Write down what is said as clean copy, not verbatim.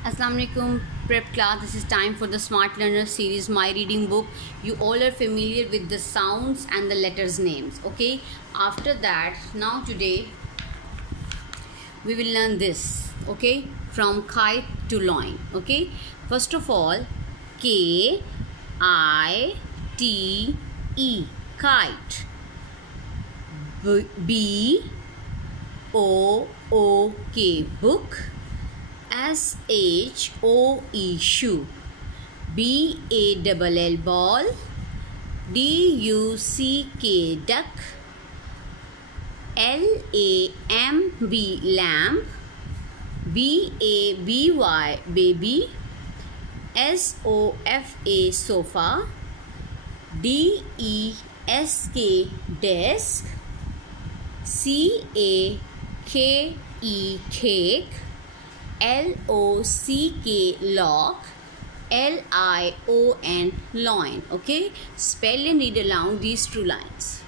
Assalamualaikum prep class. This is time for the Smart Learner series, my reading book. You all are familiar with the sounds and the letters names. Okay, after that, now today we will learn this. Okay, from kite to loin. Okay, first of all, K I T E, kite. B O O K, book. SHOE, shoe. BALL, ball. DUCK, duck. LAMB, lamp. BABY, baby. SOFA, sofa. DESK, desk. CAKE, cake. LOCK, lock. LION, loin. Okay, spell and read aloud these two lines.